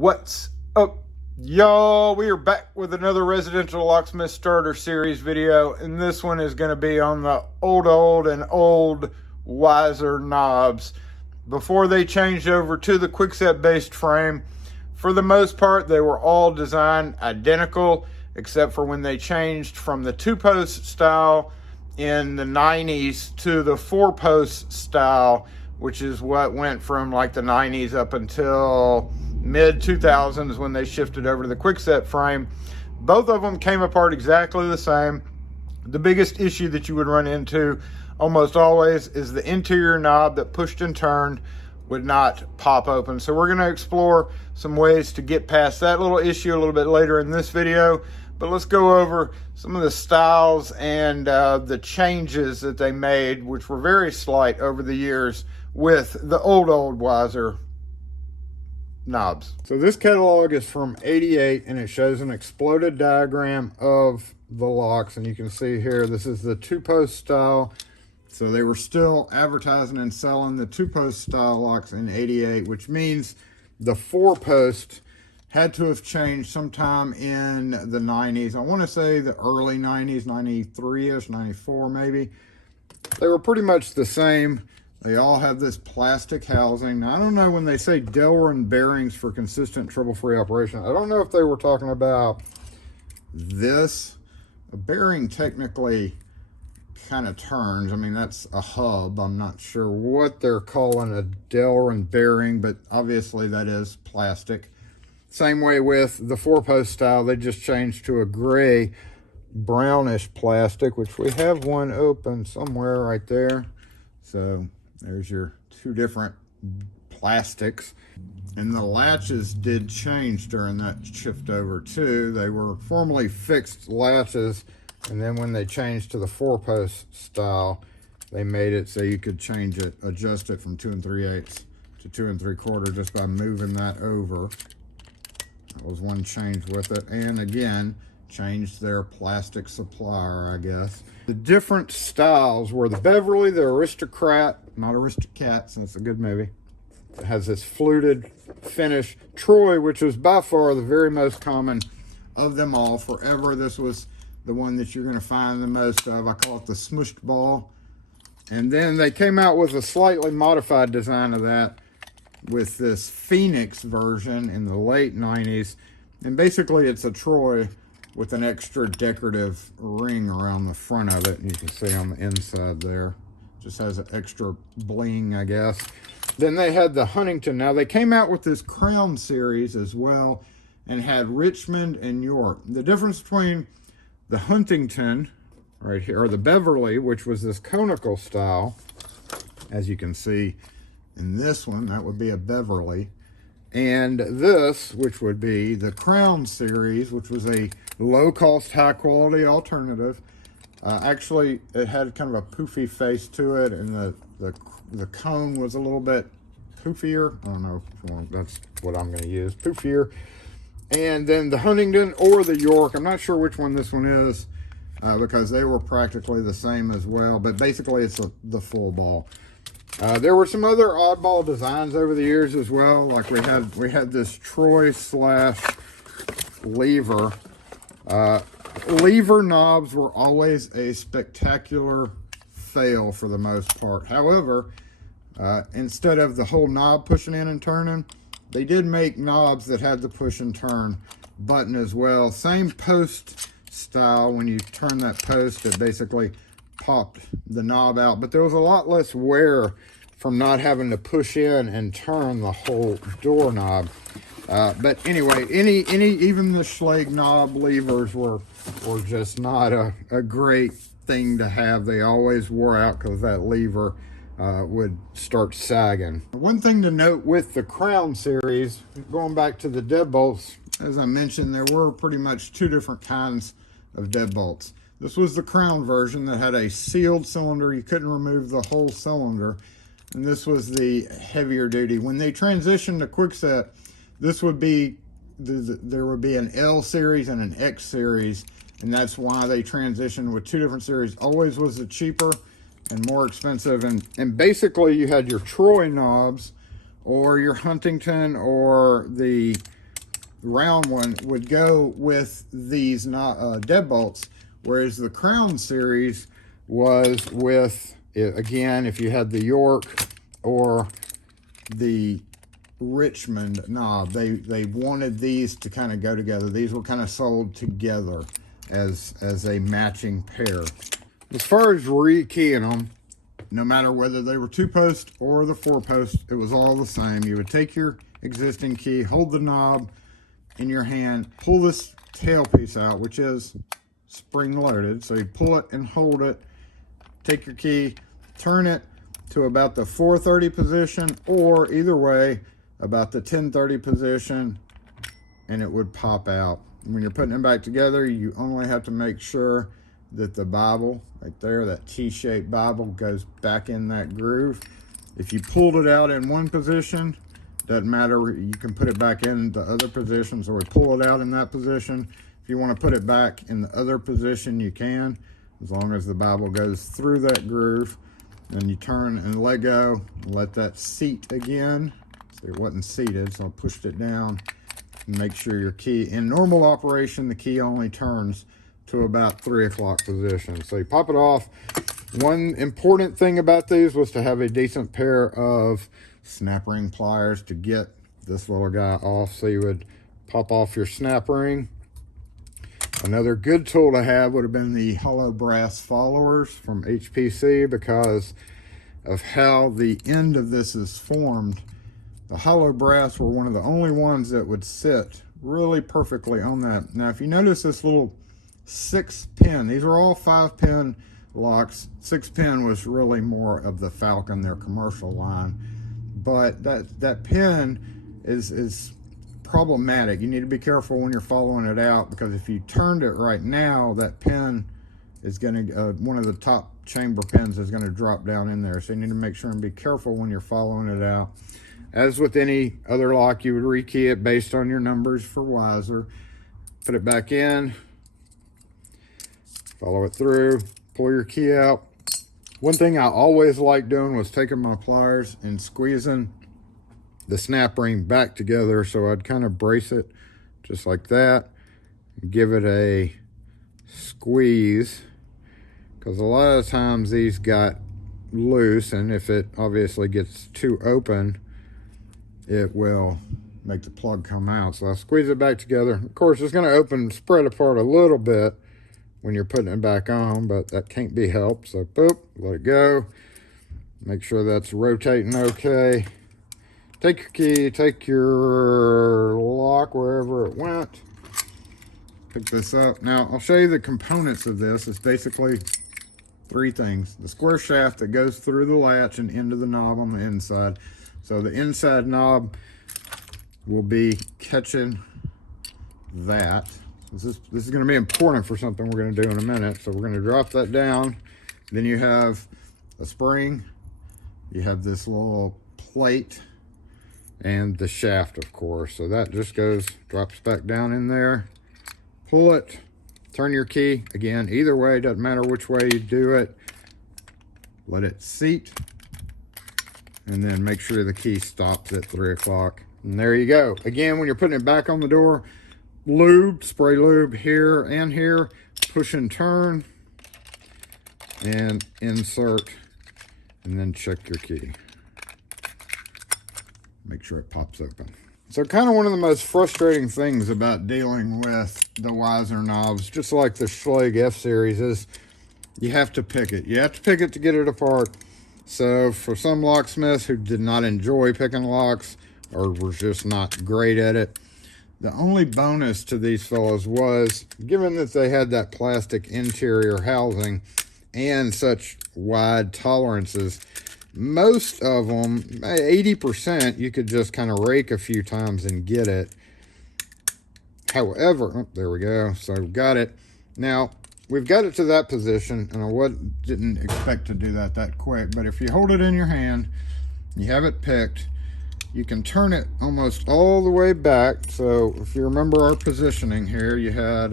What's up, y'all? We are back with another residential locksmith starter series video, and this one is going to be on the old Weiser knobs. Before they changed over to the Kwikset based frame, for the most part they were all designed identical, except for when they changed from the 2-post style in the 90s to the 4-post style, which is what went from like the 90s up until mid 2000s when they shifted over to the Kwikset frame. Both of them came apart exactly the same. The biggest issue that you would run into almost always is the interior knob that pushed and turned would not pop open. So we're going to explore some ways to get past that little issue a little bit later in this video. But let's go over some of the styles and the changes that they made, which were very slight over the years with the old Weiser knobs. So this catalog is from '88 and it shows an exploded diagram of the locks, and you can see here this is the 2-post style. So they were still advertising and selling the 2-post style locks in '88, which means the 4-post had to have changed sometime in the 90s. I want to say the early 90s, 93ish, 94 maybe. They were pretty much the same. They all have this plastic housing. Now, I don't know when they say Delrin bearings for consistent trouble-free operation. I don't know if they were talking about this. A bearing technically kind of turns. I mean, that's a hub. I'm not sure what they're calling a Delrin bearing, but obviously that is plastic. Same way with the 4-post style. They just changed to a gray brownish plastic, which we have one open somewhere right there. So there's your two different plastics. And the latches did change during that shift over too. They were formerly fixed latches, and then when they changed to the 4-post style, they made it so you could change it, adjust it from 2 3/8 to 2 3/4 just by moving that over. That was one change with it. And again, changed their plastic supplier, I guess. The different styles were the Beverly, the Aristocrat, not Aristocat, since it's a good movie. It has this fluted finish. Troy, which was by far the very most common of them all. Forever, this was the one that you're going to find the most of. I call it the smushed ball. And then they came out with a slightly modified design of that with this Phoenix version in the late 90s. And basically it's a Troy with an extra decorative ring around the front of it. And you can see on the inside there. Just has an extra bling, I guess. Then they had the Huntington. Now they came out with this Crown series as well and had Richmond and York. The difference between the Huntington right here, or the Beverly, which was this conical style, as you can see in this one, that would be a Beverly. And this, which would be the Crown series, which was a low-cost, high-quality alternative. Actually, it had kind of a poofy face to it, and the cone was a little bit poofier. I don't know if that's what I'm going to use, poofier. And then the Huntington or the York, I'm not sure which one this one is, because they were practically the same as well, but basically it's the full ball. There were some other oddball designs over the years as well. Like we had this Troy / lever. Lever knobs were always a spectacular fail for the most part. However, instead of the whole knob pushing in and turning, they did make knobs that had the push and turn button as well. Same post style. When you turn that post, it basically popped the knob out, but there was a lot less wear from not having to push in and turn the whole doorknob. But anyway, even the Schlage knob levers were just not a great thing to have. They always wore out because that lever would start sagging. One thing to note with the Crown series, going back to the deadbolts, as I mentioned, there were pretty much two different kinds of deadbolts. This was the Crown version that had a sealed cylinder. You couldn't remove the whole cylinder. And this was the heavier duty. When they transitioned to Kwikset, this would be, there would be an L series and an X series. And that's why they transitioned with two different series. Always was the cheaper and more expensive. And basically you had your Troy knobs or your Huntington or the round one would go with these deadbolts, whereas the Crown series was with, again, if you had the York or the Richmond knob, they wanted these to kind of go together. These were kind of sold together as a matching pair. As far as rekeying them, no matter whether they were 2-post or the 4-post, it was all the same. You would take your existing key, hold the knob in your hand, pull this tail piece out, which is spring loaded. So you pull it and hold it, take your key, turn it to about the 430 position, or either way, about the 1030 position, and it would pop out. When you're putting them back together, you only have to make sure that the Bible right there, that T-shaped Bible, goes back in that groove. If you pulled it out in one position, doesn't matter, you can put it back in the other positions, or pull it out in that position. If you want to put it back in the other position, you can, as long as the Bible goes through that groove. Then you turn and let go, and let that seat again. So it wasn't seated, so I pushed it down. And make sure your key, in normal operation, the key only turns to about 3 o'clock position. So you pop it off. One important thing about these was to have a decent pair of snap ring pliers to get this little guy off. So you would pop off your snap ring. Another good tool to have would have been the hollow brass followers from HPC, because of how the end of this is formed. The hollow brass were one of the only ones that would sit really perfectly on that. Now, if you notice this little 6-pin, these are all 5-pin locks. 6-pin was really more of the Falcon, their commercial line. But that pin is problematic. You need to be careful when you're following it out, because if you turned it right now, that pin is going to, one of the top chamber pins is going to drop down in there. So you need to make sure and be careful when you're following it out. As with any other lock, you would rekey it based on your numbers for Weiser. Put it back in, follow it through, pull your key out. One thing I always liked doing was taking my pliers and squeezing the snap ring back together. So I'd kind of brace it just like that, give it a squeeze, because a lot of times these got loose, and if it obviously gets too open, it will make the plug come out. So I'll squeeze it back together. Of course, it's going to open, spread apart a little bit when you're putting it back on, but that can't be helped. So boop, let it go. Make sure that's rotating okay. Take your key, take your lock wherever it went. Pick this up. Now, I'll show you the components of this. It's basically 3 things. The square shaft that goes through the latch and into the knob on the inside. So the inside knob will be catching that. This is going to be important for something we're going to do in a minute. So we're going to drop that down. Then you have a spring. You have this little plate and the shaft, of course. So that just drops back down in there. Pull it, turn your key. Again, either way, doesn't matter which way you do it. Let it seat. And then make sure the key stops at 3 o'clock. And there you go. Again, when you're putting it back on the door, lube, spray lube here and here, push and turn, and insert, and then check your key. Make sure it pops open. So kind of one of the most frustrating things about dealing with the Weiser knobs, just like the Schlage F-Series, is you have to pick it. You have to pick it to get it apart. So for some locksmiths who did not enjoy picking locks, or were just not great at it, the only bonus to these fellows was, given that they had that plastic interior housing and such wide tolerances, most of them, 80%, you could just kind of rake a few times and get it. However, oh, there we go. So got it. Now, we've got it to that position, and I didn't expect to do that quick, but if you hold it in your hand, you have it picked, you can turn it almost all the way back. So if you remember our positioning here, you had,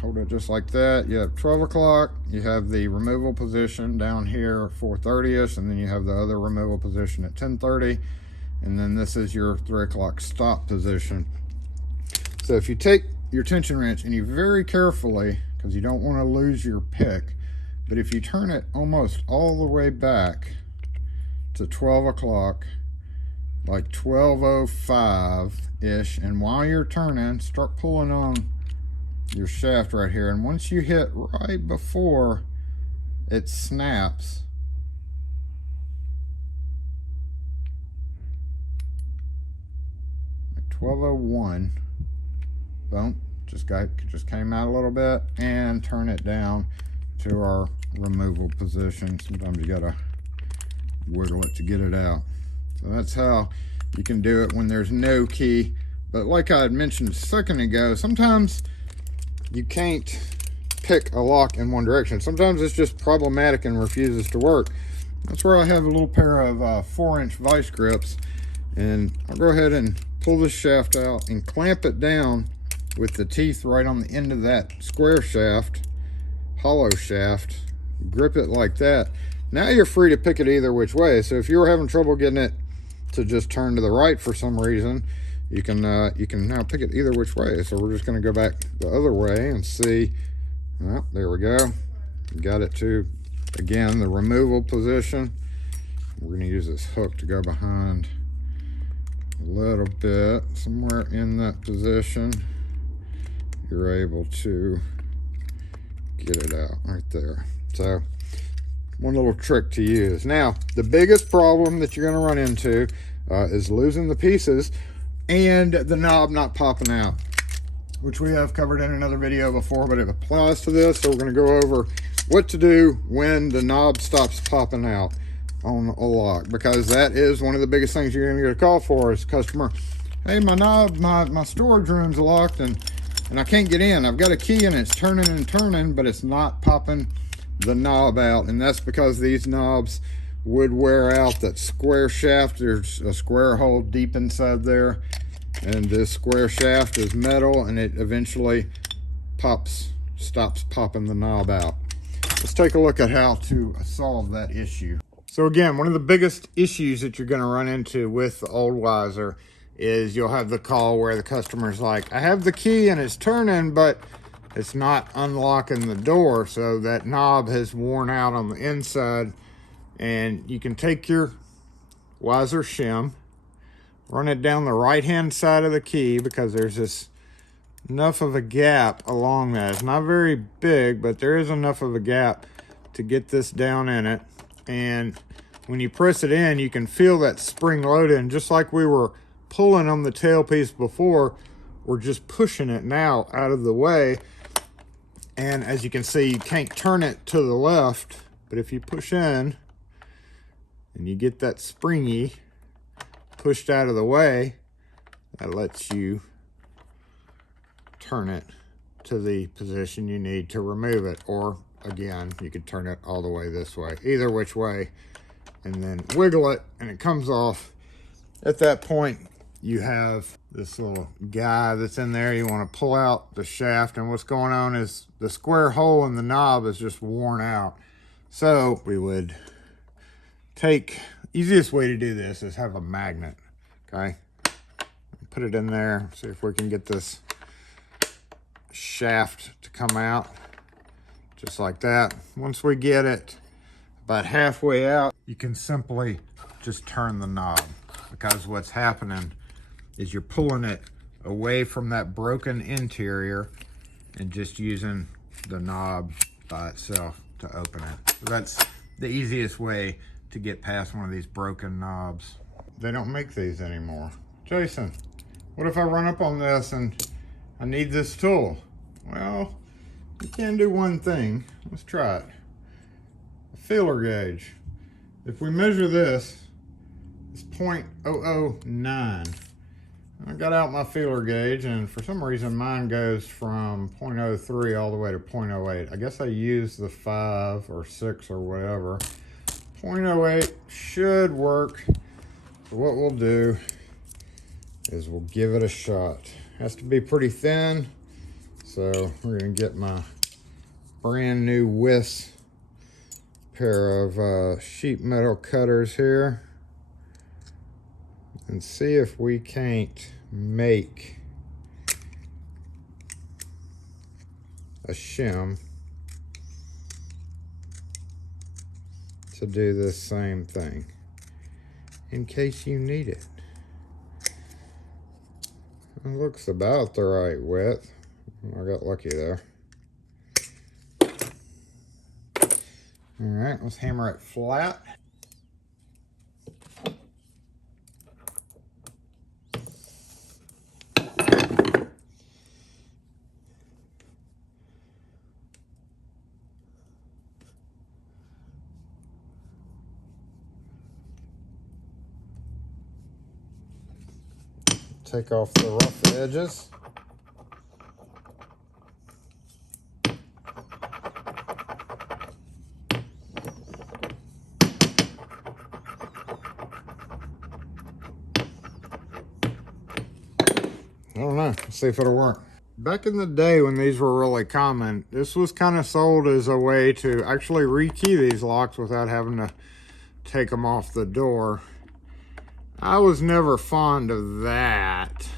hold it just like that. You have 12 o'clock, you have the removal position down here, 4:30ish, and then you have the other removal position at 10:30. and then this is your 3 o'clock stop position. So if you take your tension wrench and you very carefully, because you don't want to lose your pick, but if you turn it almost all the way back to 12 o'clock, like 12:05-ish, and while you're turning, start pulling on your shaft right here, and once you hit right before it snaps, like 12:01, boom, just came out a little bit, and turn it down to our removal position. Sometimes you gotta wiggle it to get it out. So that's how you can do it when there's no key. But like I had mentioned a second ago, sometimes you can't pick a lock in one direction. Sometimes it's just problematic and refuses to work. That's where I have a little pair of 4-inch vice grips, and I'll go ahead and pull this shaft out and clamp it down with the teeth right on the end of that square shaft, hollow shaft. Grip it like that. Now you're free to pick it either which way. So if you were having trouble getting it to just turn to the right for some reason, you can now pick it either which way. So we're just going to go back the other way and see. Oh, there we go. Got it to, again, the removal position. We're going to use this hook to go behind a little bit. Somewhere in that position, you're able to get it out right there. So one little trick to use. Now, the biggest problem that you're going to run into is losing the pieces and the knob not popping out, which we have covered in another video before, but it applies to this. So we're going to go over what to do when the knob stops popping out on a lock, because that is one of the biggest things you're going to get a call for is customer, hey, my knob, my storage room's locked and I can't get in. I've got a key and it's turning and turning, but it's not popping the knob out. And that's because these knobs would wear out that square shaft. There's a square hole deep inside there, and this square shaft is metal, and it eventually stops popping the knob out. Let's take a look at how to solve that issue. So again, one of the biggest issues that you're going to run into with the old Weiser is you'll have the call where the customer's like, I have the key and it's turning, but it's not unlocking the door. So that knob has worn out on the inside, and you can take your Weiser shim, run it down the right hand side of the key, because there's this enough of a gap along that. It's not very big, but there is enough of a gap to get this down in it. And when you press it in, you can feel that spring load in, just like we were pulling on the tailpiece before. We're just pushing it now out of the way. And as you can see, you can't turn it to the left, but if you push in and you get that springy pushed out of the way, that lets you turn it to the position you need to remove it. Or again, you could turn it all the way this way, either which way, and then wiggle it and it comes off. At that point, you have this little guy that's in there. You want to pull out the shaft, and what's going on is the square hole in the knob is just worn out. So we would take, easiest way to do this is have a magnet, okay? Put it in there, see if we can get this shaft to come out, just like that. Once we get it about halfway out, you can simply just turn the knob, because what's happening is you're pulling it away from that broken interior and just using the knob by itself to open it. So that's the easiest way to get past one of these broken knobs. They don't make these anymore. Jason, what if I run up on this and I need this tool? Well, you can do one thing. Let's try it. A feeler gauge. If we measure this, it's 0.009. I got out my feeler gauge, and for some reason mine goes from 0.03 all the way to 0.08. I guess I used the 5 or 6 or whatever. 0.08 should work. So what we'll do is we'll give it a shot. It has to be pretty thin. So we're gonna get my brand new Weiser pair of sheet metal cutters here. and see if we can't make a shim to do this same thing in case you need it. It looks about the right width. I got lucky there. All right, let's hammer it flat. Take off the rough edges. I don't know, let's see if it'll work. Back in the day when these were really common, this was kind of sold as a way to actually rekey these locks without having to take them off the door. I was never fond of that.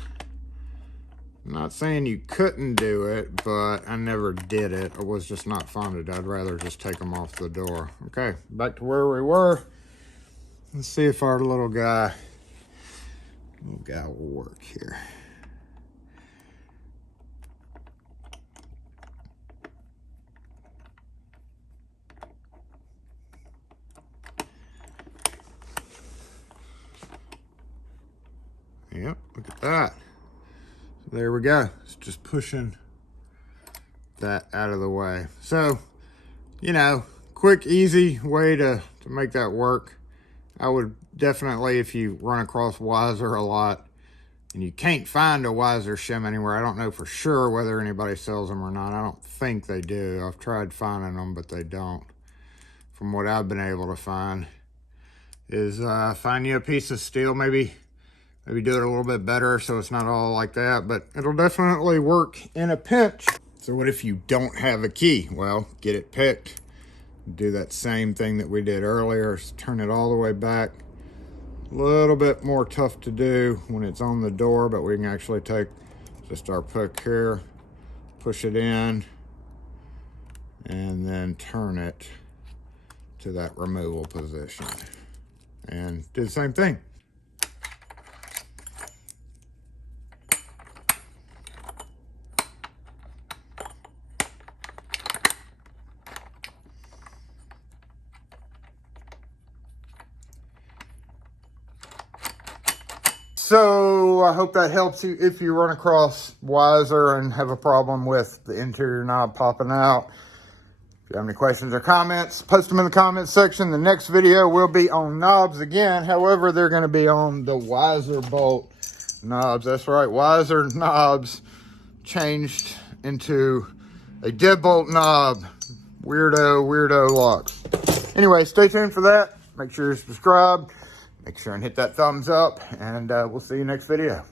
I'm not saying you couldn't do it, but I never did it. I was just not fond of it. I'd rather just take them off the door. Okay, back to where we were. Let's see if our little guy will work here. Yep, look at that. So there we go. It's just pushing that out of the way. So, you know, quick, easy way to make that work. I would definitely, if you run across Weiser a lot and you can't find a Weiser shim anywhere, I don't know for sure whether anybody sells them or not. I don't think they do. I've tried finding them, but they don't. From what I've been able to find is find you a piece of steel, maybe do it a little bit better so it's not all like that, but it'll definitely work in a pinch. So what if you don't have a key? Well, get it picked. Do that same thing that we did earlier. Turn it all the way back. A little bit more tough to do when it's on the door, but we can actually take just our pick here, push it in, and then turn it to that removal position. And do the same thing. So I hope that helps you if you run across Weiser and have a problem with the interior knob popping out. If you have any questions or comments, post them in the comments section. The next video will be on knobs again. However, they're going to be on the Weiser bolt knobs. That's right, Weiser knobs changed into a deadbolt knob. Weirdo locks. Anyway, stay tuned for that. Make sure you're subscribed. Make sure and hit that thumbs up, and we'll see you next video.